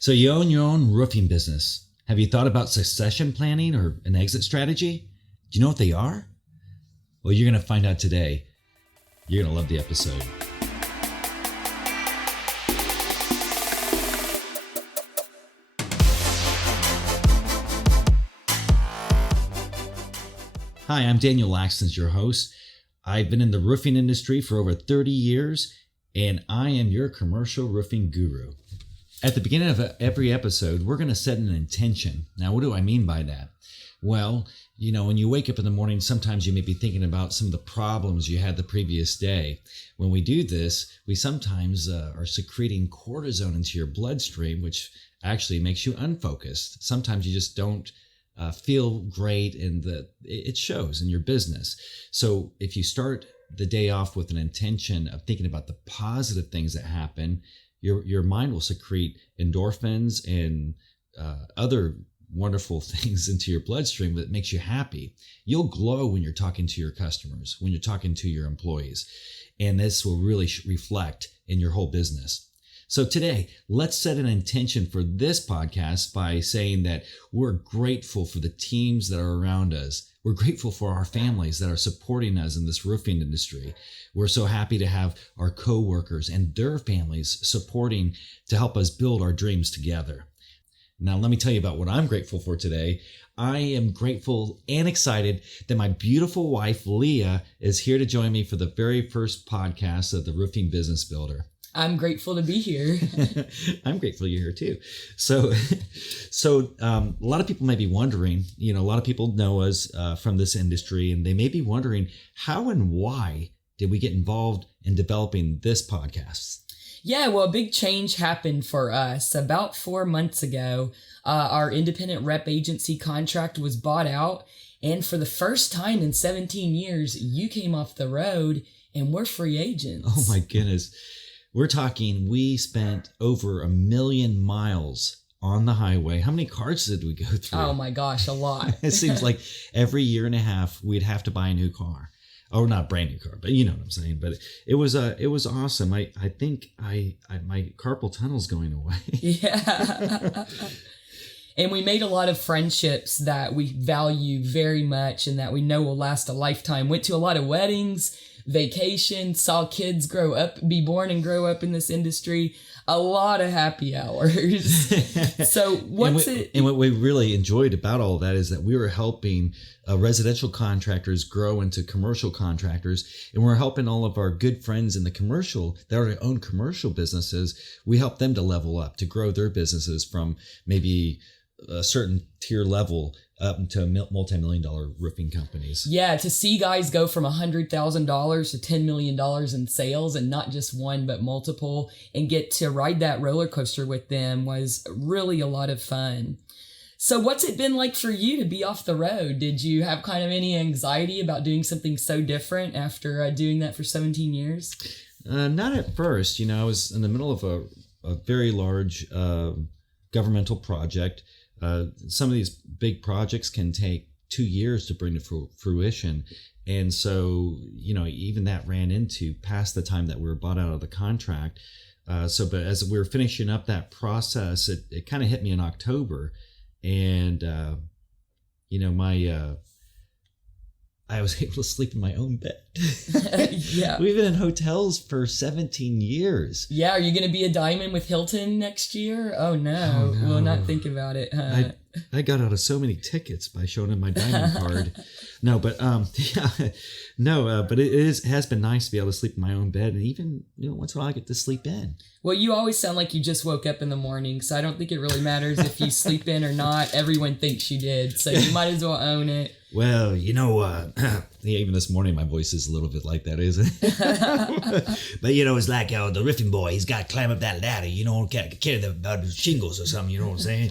So you own your own roofing business. Have you thought about succession planning or an exit strategy? Do you know what they are? Well, you're going to find out today. You're going to love the episode. Hi, I'm Daniel Lakstins, your host. I've been in the roofing industry for over 30 years, and I am your commercial roofing guru. At the beginning of every episode, we're going to set an intention. Now, what do I mean by that? Well, when you wake up in the morning, sometimes you may be thinking about some of the problems you had the previous day. When we do this, we sometimes are secreting cortisone into your bloodstream, which actually makes you unfocused. Sometimes you just don't feel great, and it shows in your business. So if you start the day off with an intention of thinking about the positive things that happen, your mind will secrete endorphins and other wonderful things into your bloodstream that makes you happy. You'll glow when you're talking to your customers, when you're talking to your employees, and this will really reflect in your whole business. So today, let's set an intention for this podcast by saying that we're grateful for the teams that are around us. We're grateful for our families that are supporting us in this roofing industry. We're so happy to have our coworkers and their families supporting to help us build our dreams together. Now, let me tell you about what I'm grateful for today. I am grateful and excited that my beautiful wife, Leah, is here to join me for the very first podcast of the Roofing Business Builder. I'm grateful to be here. I'm grateful you're here too. So a lot of people may be wondering, a lot of people know us from this industry, and they may be wondering how and why did we get involved in developing this podcast? Yeah, well, a big change happened for us. About 4 months ago, our independent rep agency contract was bought out. And for the first time in 17 years, you came off the road and we're free agents. Oh my goodness. We're talking, we spent over 1 million miles on the highway. How many cars did we go through? Oh my gosh, a lot. It seems like every year and a half, we'd have to buy a new car. Or not a brand new car, but you know what I'm saying. But it was awesome. I think my carpal tunnel's going away. Yeah. And we made a lot of friendships that we value very much and that we know will last a lifetime. Went to a lot of weddings, vacations, saw kids be born and grow up in this industry. A lot of happy hours. So what we really enjoyed about all of that is that we were helping residential contractors grow into commercial contractors, and we're helping all of our good friends in the commercial that already own commercial businesses. We help them to level up, to grow their businesses from maybe a certain tier level up into multi-million-dollar roofing companies. Yeah, to see guys go from $100,000 to $10 million in sales, and not just one, but multiple, and get to ride that roller coaster with them was really a lot of fun. So what's it been like for you to be off the road? Did you have kind of any anxiety about doing something so different after doing that for 17 years? Not at first. I was in the middle of a very large governmental project. Some of these big projects can take 2 years to bring to fruition. And so, even that ran into past the time that we were bought out of the contract. But as we were finishing up that process, it kind of hit me in October. And, I was able to sleep in my own bed. Yeah. We've been in hotels for 17 years. Yeah. Are you going to be a diamond with Hilton next year? Oh no. We'll not think about it. Huh? I got out of so many tickets by showing them my diamond card. But it has been nice to be able to sleep in my own bed, and even once in a while I get to sleep in. Well, you always sound like you just woke up in the morning, so I don't think it really matters if you sleep in or not. Everyone thinks you did, so you might as well own it. Well, even this morning my voice is a little bit like that, isn't it? But it's like the roofing boy. He's got to climb up that ladder. Carry the shingles or something. You know what I'm saying?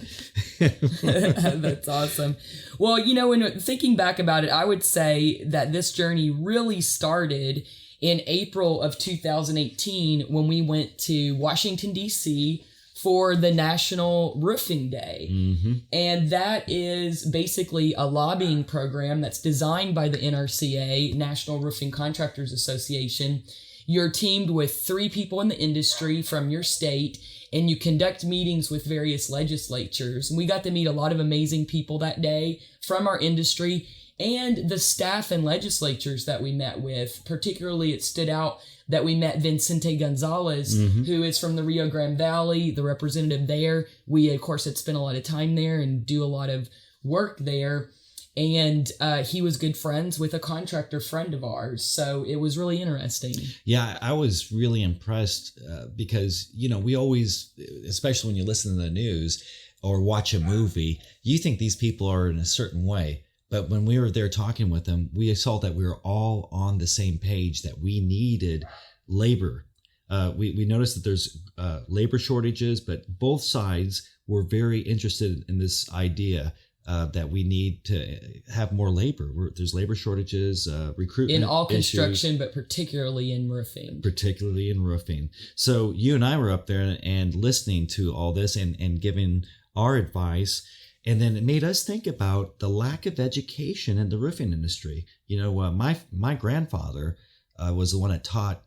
That's awesome. Well, when thinking back about it, I would say that this journey really started in April of 2018 when we went to Washington, D.C. for the National Roofing Day. Mm-hmm. And that is basically a lobbying program that's designed by the NRCA, National Roofing Contractors Association. You're teamed with 3 people in the industry from your state, and you conduct meetings with various legislatures. And we got to meet a lot of amazing people that day from our industry and the staff and legislatures that we met with. Particularly, it stood out that we met Vicente Gonzalez, who is from the Rio Grande Valley, the representative there. We, of course, had spent a lot of time there and do a lot of work there. And he was good friends with a contractor friend of ours. So it was really interesting. Yeah, I was really impressed because, we always, especially when you listen to the news or watch a movie, you think these people are in a certain way. But when we were there talking with them, we saw that we were all on the same page, that we needed labor. We noticed that there's labor shortages, but both sides were very interested in this idea that we need to have more labor. There's labor shortages, recruitment in all construction, issues, but particularly in roofing. So you and I were up there and listening to all this and giving our advice. And then it made us think about the lack of education in the roofing industry. My grandfather was the one that taught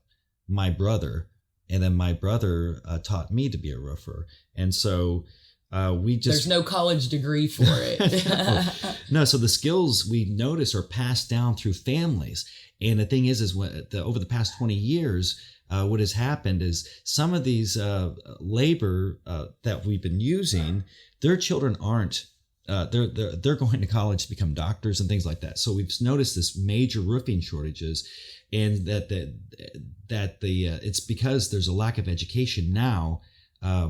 my brother, and then my brother taught me to be a roofer. And so there's no college degree for it. No, so the skills we notice are passed down through families. And the thing is over the past 20 years, what has happened is some of these labor that we've been using, their children aren't. They're going to college to become doctors and things like that. So we've noticed this major roofing shortages, and that it's because there's a lack of education now.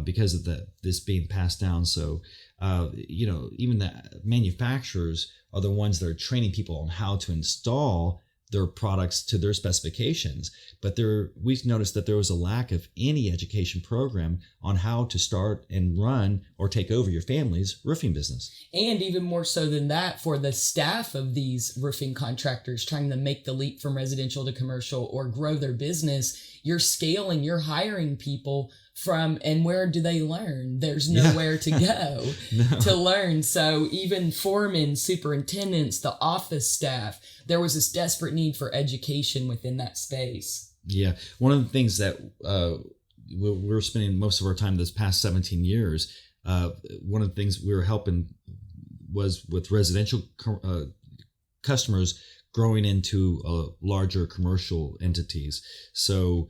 Because of this being passed down. So, even the manufacturers are the ones that are training people on how to install their products to their specifications. But we've noticed that there was a lack of any education program on how to start and run or take over your family's roofing business. And even more so than that, for the staff of these roofing contractors trying to make the leap from residential to commercial or grow their business, you're hiring people and where do they learn? There's nowhere to go to learn. So even foremen, superintendents, the office staff, there was this desperate need for education within that space. Yeah. One of the things that we're spending most of our time this past 17 years, one of the things we were helping was with residential customers growing into larger commercial entities. So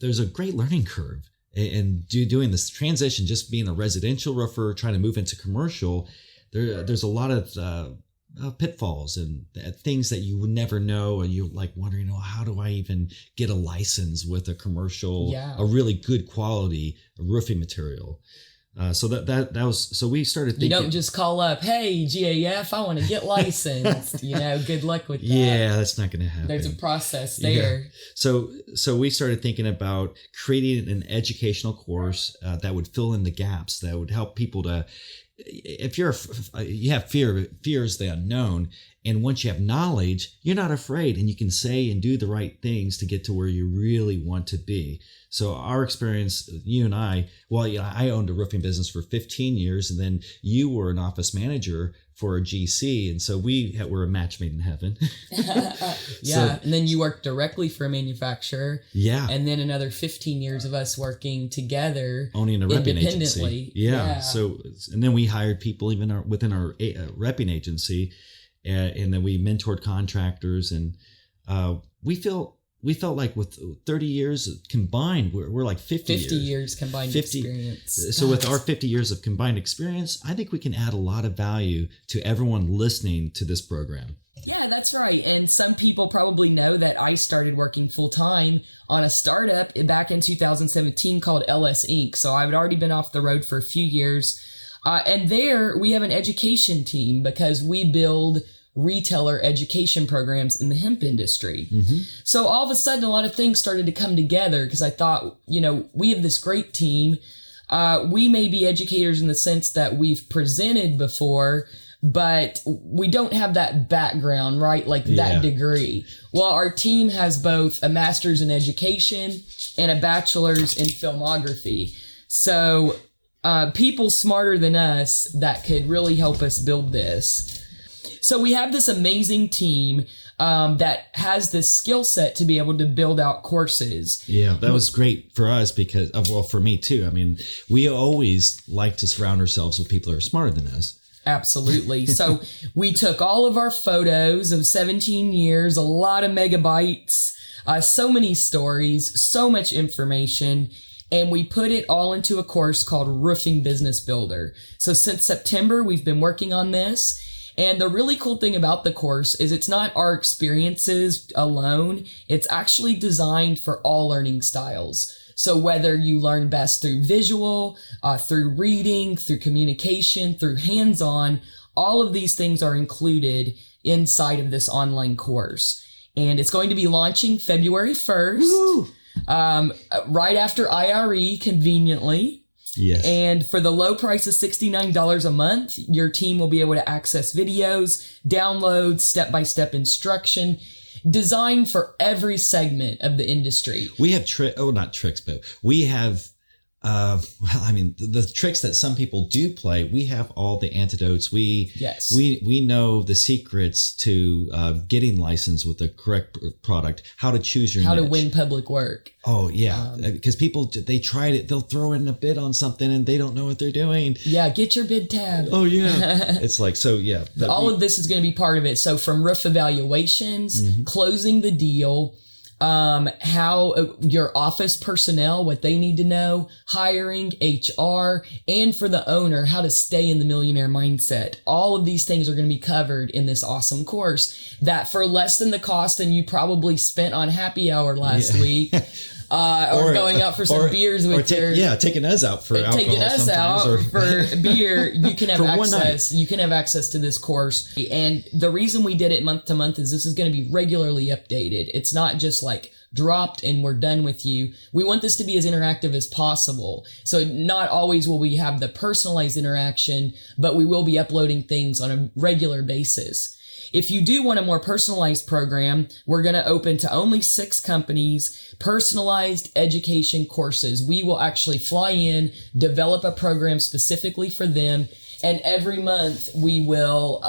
there's a great learning curve in doing this transition, just being a residential roofer, trying to move into commercial. There's a lot of pitfalls and things that you would never know, and you're like wondering, how do I even get a license with a commercial, a really good quality roofing material? So we started thinking. You don't just call up, hey, GAF, I want to get licensed. Good luck with that. Yeah, that's not going to happen. There's a process there. Yeah. So we started thinking about creating an educational course that would fill in the gaps, that would help people to, if you have fears the unknown, and once you have knowledge, you're not afraid, and you can say and do the right things to get to where you really want to be. So our experience, you and I owned a roofing business for 15 years, and then you were an office manager for a GC, and so we were a match made in heaven. And then you worked directly for a manufacturer. Yeah. And then another 15 years of us working together, owning a repping independently. Agency. Yeah. So, and then we hired people even within our repping agency, and then we mentored contractors, and we felt like with 30 years combined, we're like 50 years combined experience. So with our 50 years of combined experience, I think we can add a lot of value to everyone listening to this program. Yeah, that's right. And some people probably know that I started working full time on a startup back in 2017 called LS Inc. So I've already been off the road for a few years. And there we have an education team because we build retailer education programs in the hemp industry. Mm-hmm. So all of a sudden, a lot of things started to come together because I thought, we have this great team. We may be educators in the sense that we've presented before, but we don't have that background, right? Like that degree. Well, our team has both a master's in education and a bachelor's in filmography. So people smarter than us that could really help us build this. So we have this amazing team. that has this skill set to be able to build out courses. Yeah, that was great for us because well, for me too. I mean, we always like to surround ourselves with people that are smarter than us. Absolutely. So we took all of our photos of 17 years, a lot of megabytes, so many stories, so much information, and we put it all into a course called Roofing Business Builder. So since September, we've been working on this. And the really cool thing about the course is it's not our experiences alone. It's actually designed for all learning styles. So whether you learn best through visual, through reading, through communication, through hands-on, all of these things are included inside of this online course. And it's going to be launching February 1st, right after IRE, conveniently. Yes. And for the low price of $69 a month, your team will be able to access videos, download, step-by-step instruction, designed for every segment of the industry. We have not tricks, but we have, the tricks that some people do play, we have all the antidotes. We know the secrets to getting licensed with the correct product, how to choose your niche. To win public work. Oh, yeah. Because people, they tried it. They'll throw in a bid on something and they don't know what they're doing. Yeah, get your bid tab. Oh, yeah. It's like, so, yeah. All of this is going to be part of it. So from roof evaluations, closing the deal, how your office personnel, what they need to know, hiring, HR, and for the owner, how to stay in the millionaire mindset. All of these things are going to be covered in this awesome course that for less than the cost than you probably spent on happy hour last week. Or going out for some beers with taking us out for alcohol. Taking us out for beer, you can have access. You can have access to this course. And the reason we did it month to month is this is going to be regularly updated. It's not just like dropped and we're done with you. We want this to be as interactive as possible. So not always will we have the personalized interaction, but we will be uploading things on a regular basis. If you do want a more personalized program, we're going to open to only 6 companies, personalized education courses. We will actually fly in, develop a program specifically for them, and every month we will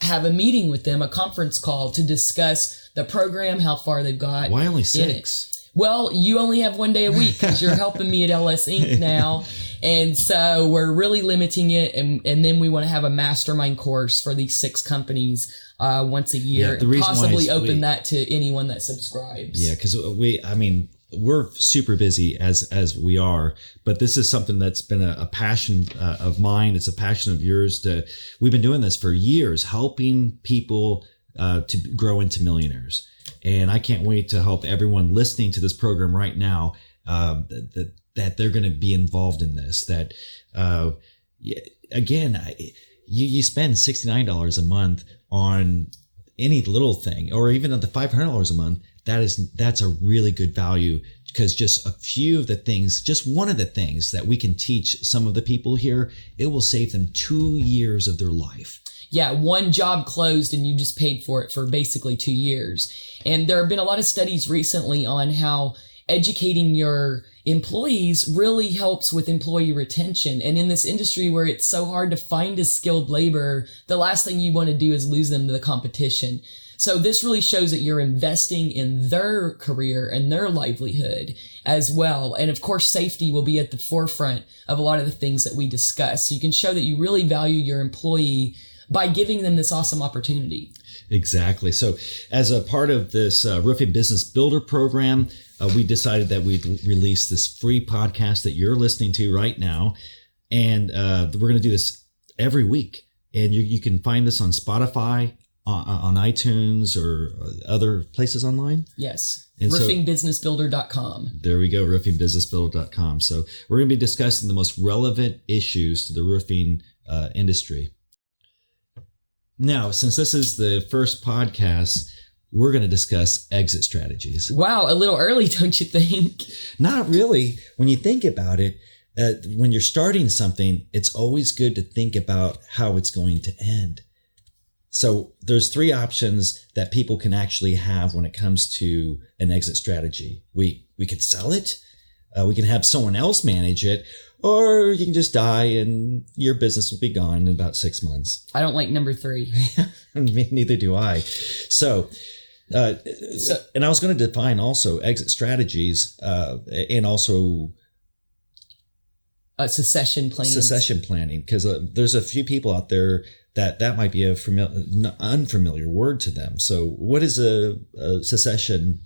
have a meeting with them, a conference call to discuss the program, how far they've got. Why only 6? Well, you only have 1 day a week because you're helping me at LS Inc. now. And so we're really limiting it. And then we want to have a mastermind course for these 6 companies once a year, and possibly open that to anyone that subscribes. Yeah, because we're super busy as we are, but this is something that's been a passion of mine. It's a passion of yours. We've been doing this for years, helping people to grow into millionaires. And I can't wait to help everyone listening to this program right now that they're going to be involved in this. That you spend $69 a month on any little thing, or even at the $500 a month. That's a really good value, because just a few of the things, just one of the things that we can teach some of the people here, it will save them 2 years of their life. Yeah, one job closed and you just paid for it for basically 2 years. And there have been a lot of studies recently on how educating your employees really helps with employee retention. And in this industry where it's so hard to find a skilled laborer, the last thing you want to do is lose them to the competition. So this really shows that you're investing in their career and their livelihood as well. And of course, safety will be at the forefront of a lot of the things that we discuss. So you can show that you really value your employee by giving them this awesome opportunity. Exactly. So as a part of this Roofing Business Builder program, we decided that we'd release this free podcast that you're listening to right now. And we're going to do this every week. And you can find this on Spotify, on iTunes, or other places online. Yes. roofingbusinessbuilder.com. There we go. roofingbusinessbuilder.com. So we're going to be discussing the most relevant issues to the roofing industry. Now, since this is the first podcast, we're going to discuss exit strategies. Wow, a little early, don't you think? Not really. When you think about it, when you're starting something, it's always good to think about how it's going to end. So there's 3 options that people can actually have when it comes to an exit strategy. We could sell it. We can have someone else manage it. Or you can just die and your business will be gone in about 6 months. I don't like number 3. Neither do I. So And I was going to define also exit strategies and also succession planning, because there's a few people out there that might be a unfamiliar word to them. So what is a succession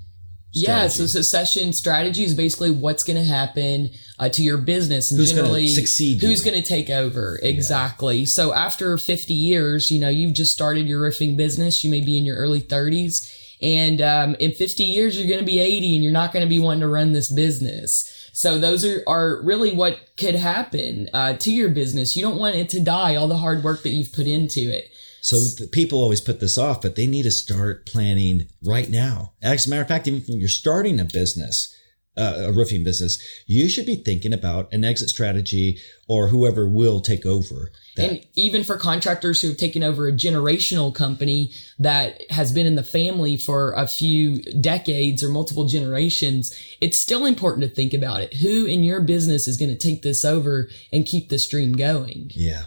strategy? Yeah, so succession strategy is basically what's going to happen to your business, and who's generally going to succeed, who's going to take over. Exactly. Yeah. So after 50 years, you've just started your roofing business. You may be in your early 30s, and in 50 years you're going to be 80, and you're not going to be wanting to run this business. So those are really what could happen to your business. You don't want it to die, all the hard work that you've put into it. So people always put this off, but they need to start planning right now. As a matter of fact, even when you're starting a business, a roofing business, you should be thinking about an exit strategy or whoever will take over that. And even for contractors who have taken over a generational company that has been in the family for a few decades or multiple generations, it's still important to think about it. Who in your business is going to take this over and keep the stream going? Yeah.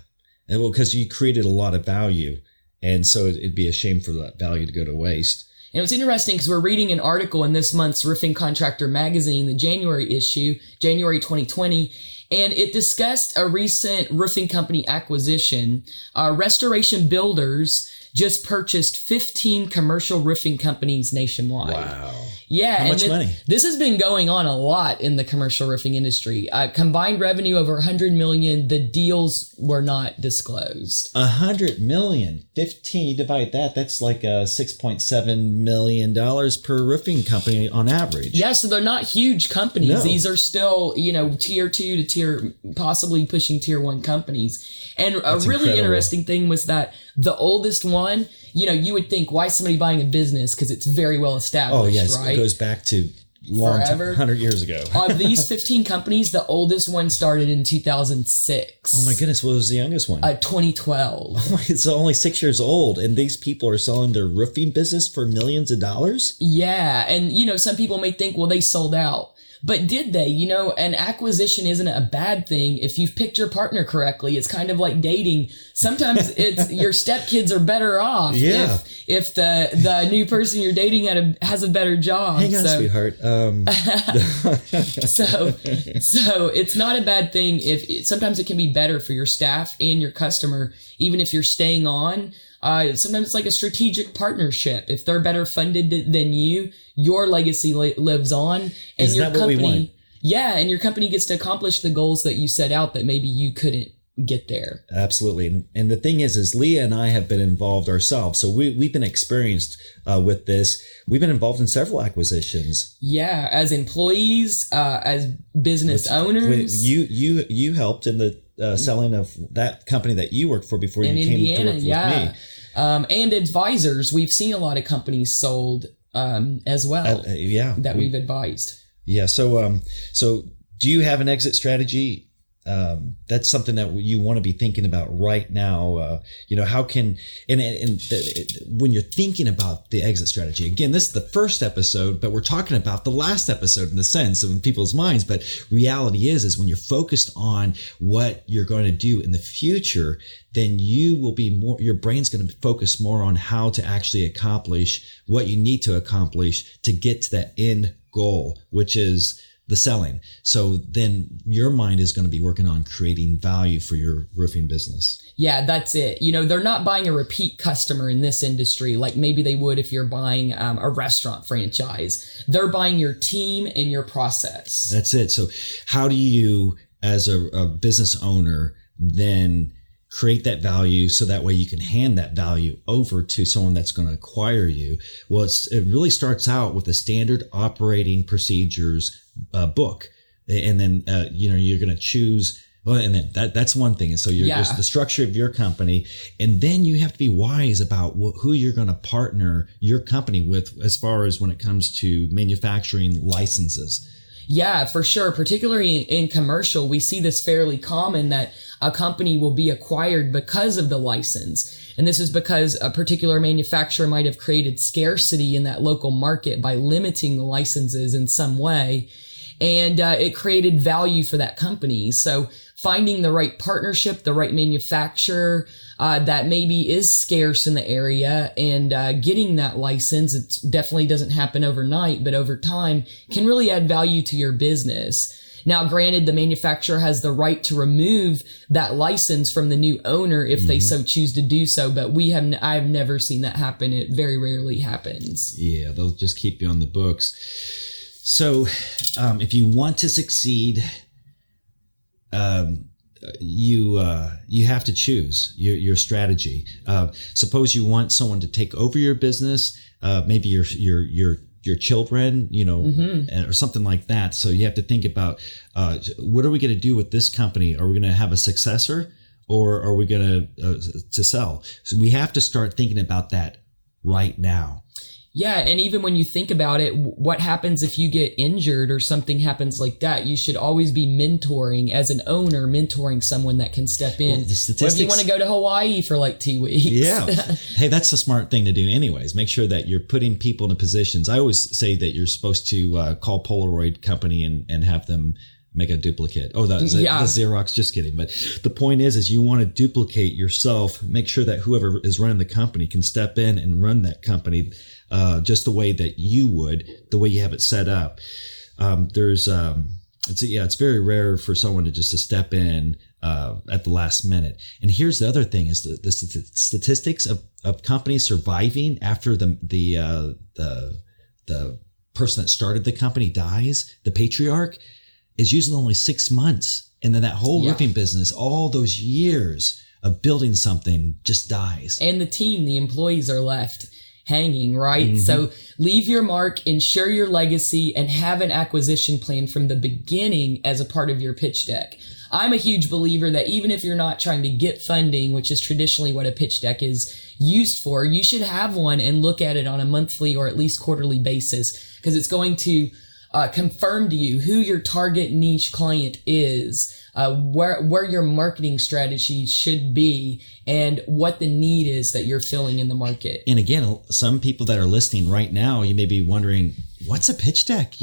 And well, because you created a lot of value. And so it'd be a shame for that value to go to waste. And it was interesting because we're reading an article in this month's Roofing Contractor magazine, the January issue, January 2020, and it discussed a recent roofing company acquisition. Restoration Builders just purchased 15 commercial roofing companies nationwide. Wow. Yeah. How much money? This has been going on a lot in the commercial roofing industry. Combined revenue over $100 million. The deals were not disclosed. $100 million. 15, you divide that, that's like $6.7 million per roofing company on average. Yeah, so they're not huge companies. No. These are still, tier 2 to possibly pushing tier 1 companies. And That's a really incredible. Interesting thing was that the oldest one, you would think, why is somebody buying a business? Because it's very well established, Oh, yes. right? It goes back to long time, Forever. 100 years ago. Of these 15 companies, the oldest one started in 2006. Oh, my goodness. What was the youngest one? 2012. It's only 6 years old, and these people are selling their roofing business for millions of dollars? Yeah, and, some people may think, well, they sold out. But did they? An acquisition isn't a bad thing if you've picked your partner correctly. It's kind of like dating. Sometimes it's your stepkids are better off if the new person you're dating has a better job. Hang on, sweetheart. So it's not a bad thing sometimes it can be better for your staff and your customer, even if you're staying on. Sometimes it's like a strategic partnership. If they're better funded than you, your legacy lives on, and Isn't your that what company, we want? Yeah, and your company gets to accomplish the goals that you set out that maybe you couldn't get there. Absolutely. And the thing is Leah and I have been involved ourselves. So we've been experienced with this. We've been involved in several acquisitions. Yeah, as employees, as business owners. You helped in the selling of that company that you worked for before you came to work with me. And advisors. We've seen a lot of companies sold as well. That we've advised. Yeah. So do you have an exit strategy? That's something that you want to be thinking about right now. How can, when you're thinking about the exit strategy, again, this is the first episode, but we're talking about the last episode in a sense in people's minds. But reality is when you're focused on what you're going to do in the future, then you will be your brain's going to focus more on how to actually accomplish what you need to accomplish to get to that end goal, which is the selling. So then your mind is going to be working on creating value for your roofing business. Yeah, that's it. They're not buying a repeat customer in this industry like maybe they would if you're buying a restaurant franchise. They're buying your team and your process. That's it. So how do you, as a business owner, then create that value so that way you can hand that value over to someone that's going to acquire you? Well, it really starts out with a standard operating procedures book, and then you're going to choose. Well, and then that's one thing. And so there's the structure of your company, and then you have to be wise about who you're going to partner your company with as far as when it comes to manufacturing licenses. Yeah, for sure. Particularly in commercial, we see this fairly common that a company will be acquired because of the license. And this is because a particular manufacturer might have created scarcity in that local market by limiting the licenses in some way. And it created value for that company. So finding the right partnership, the right manufacturer that maybe is scarce in the area, and getting that license. It definitely doesn't happen overnight, but over time can really add value to your business. Now, granted, the manufacturer has the right to remove that license from the new owner if they so choose to do so, but I've never seen that happen. It very rarely happens. Yeah, they'll just keep you on the books. So if you want to succeed, you have to choose your strategy. Suppose you want someone to take over your business, maybe your children, or something like that. So you have to think about, what are we going to do with this company? Are we going to have a successor, or are we going to sell? So we have to start thinking about that right now. Yeah, and even when you think about it, what happens if you get injured or something happens like that? You should always be mentoring, as an owner, mentoring someone that can step in. Well, what if you want to go to Hawaii for like 2 weeks? Yeah. Hey, that's a smart thing to do anyways. Make sure that you're putting people in positions. I always say that you're supposed to call Polaroid company and have them make a duplicate. Oh, that's the Xerox. Just kidding. But the point is you want to duplicate yourself. Make sure that whoever is running the company can step in and run that company just the way that you would, the way you have it set up. It's very rare for someone to step in at the last minute. And here's the other thing: is the statistics of companies surviving after the person that started the company dies, the patriarch, is usually only 6 months, and then that whole roofing business, all those years of building something, just dies. And the employees are left hanging, right? Mm-hmm. So leave your mark, ensure your legacy, and have an acquisition plan from the beginning as a part of your pitch deck. I'm a huge believer that even if you're not trying to get funding, which is traditionally what a pitch deck is used for, you should have one and look at it on a monthly or at least quarterly basis, because it's going to confirm to you who your target niche client is, where your marketing strategy should be, and what the need is that you're filling in the market. And again, some people that are listening right now, you may be wondering, what's a pitch deck?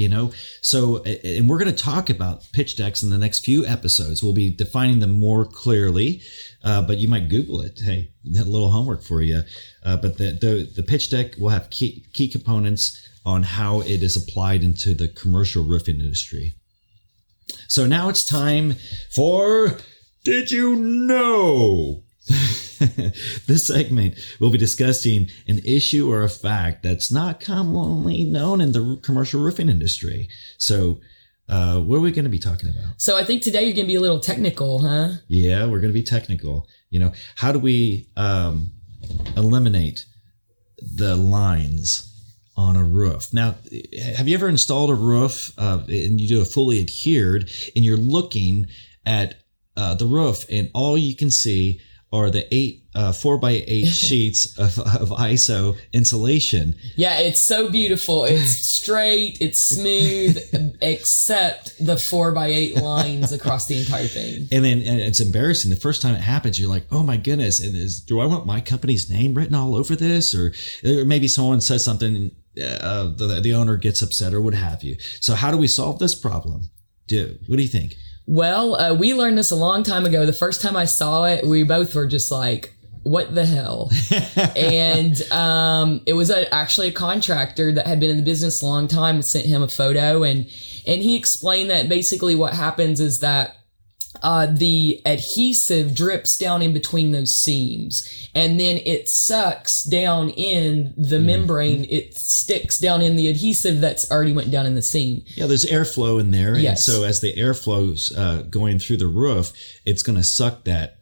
So, and we're going to talk about pitch decks in the next few episodes. We'll be defining them more clearly, but you might Google it. Hey, a little homework for you. But the pitch deck will have key components on how it is applied into the commercial roofing industry. So now it's time for Did You Know? This segment will be discussing an issue or a fact that's not commonly known in the commercial roofing industry. So what are we going to be talking about? So I think today you're going to be a little technical, huh? Yeah, we're going to be technical. How do we eliminate the lines on a roof? Now, have you ever installed a roof and you do a fully adhered, and you're looking at the roof, and all you can see are the 4x8 sheets of ISO insulation? Yeah, it's so beautiful. It's straight, it's smooth, except the 4x8 lines across the entire thing. And it's embarrassing. The first time it happens, you're like, oh my goodness. And do I want my company's name written all over this? Or maybe someone says something, the owner gets upset or what have you. So how do we solve this problem? What do you think? Well, we learned this a long time ago. The first time I saw it, we both were just like, what the hell? And it was actually a contractor that had been in the business a long time. Sent him a photo, and he explained that basically what happens is that the adhesive drips down in between those seams, and then it sucks down in the membrane. It sticks down in the adhesive that's already went down in the seam. Yeah, there's airflow in there. Yes. And so as the airflow's going through the roof, it's going to suck that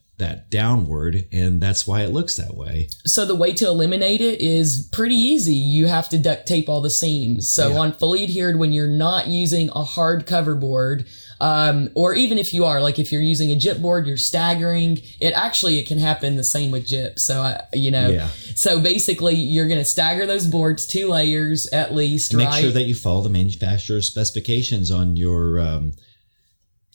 downward, and that's why it looks that way. So the way to eliminate it is pretty easy. You have to duct tape all the seams. So on fully adhered, when you're not using a hard cover board, or even if you are, like if you're using a gyp board, you're staggering it. Actually, it can happen the same with gyp. So, so basically you're going to stagger those boards 2 layers at least, Make sure that you follow the manufacturer's specifications on your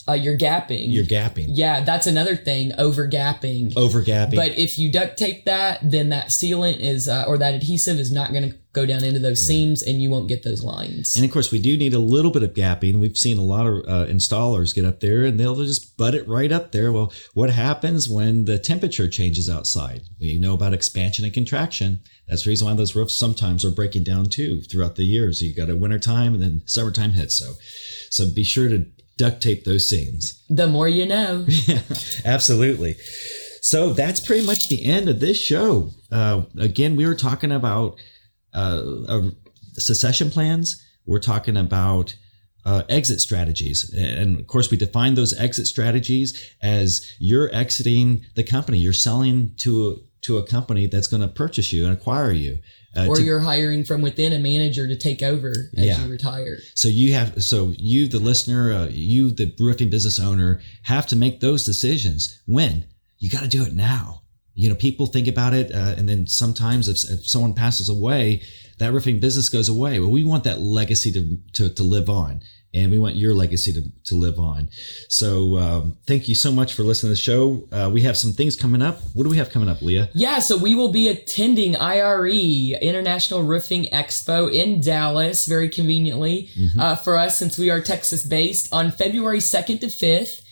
gapping. Your gapping. Yeah, that's another thing, over gapping. But if you duct tape that, then that sealant is, or that adhesive is not going to go down into those seams and you won't get those lines. And of course, we do need a little bit of gapping. We've seen a lot of installers get up there and they'll just butt it right up there. Well, what happens when the temperature changes outside? We know about expansion and contraction. That's the reason why those roofs sometimes are breaking down too throughout the years. You got a wintertime and then summertime hits. So be sure to duct tape those seams. The more you know. Yeah, absolutely. So that's pretty much the end of this show. Again, we were talking about succession plans. We're talking about exit strategies. And of course, we define those exit strategies as you're exiting the company. You're selling to a company that's going to purchase you and acquire you. Or you're hiring from within a manager to take over as you retire. So you, the listener, you, the roofing business owner, have to make those decisions. When? You got to do it now. People think about it, and then sometimes if someone passes away, that roofing business goes away. Well, we want that legacy to live on, and we want your legacy to live on. So thank you so much for listening to the show. We have some things coming up. What do we have coming up, Leah? Yeah, so we will be attending IRE, International Roofing Expo in Dallas, very conveniently for us since we are Texas-based, on February 2nd to 5th.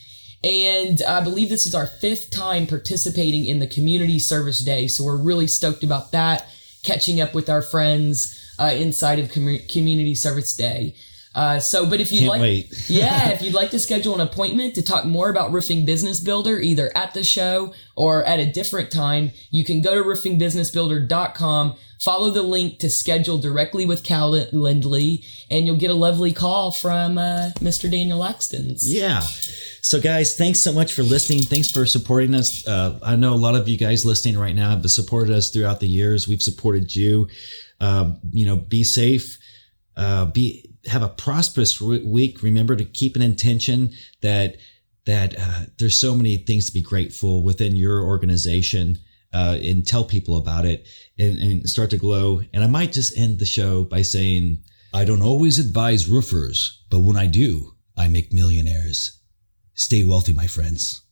And I believe this is our 5th time participating in the Community Service Day. So we're really stoked about that, catching up with our friends inside of Community Service Day. But if you'd if you'd like to schedule an appointment to talk more about Roofing Business Builder, either at the show or at a different time, you can go to roofingbusinessbuilder.com, follow the link to schedule directly with Cal Lindley, and you'll get a lovely call from Mr. Daniel Lakstins. Yeah. So guys, thanks so much for listening. Thanks for supporting us. I know a lot of you guys listening right now have supported us throughout the years. We've supported you. Be safe. Have a prosperous week. Remember to keep an intention that there's so many things to be grateful within your organization, and tell people about it and start to glow. And I might just end the show by saying, I don't always advise roofers, but when I do, I make millionaires. Stay wealthy, my friends.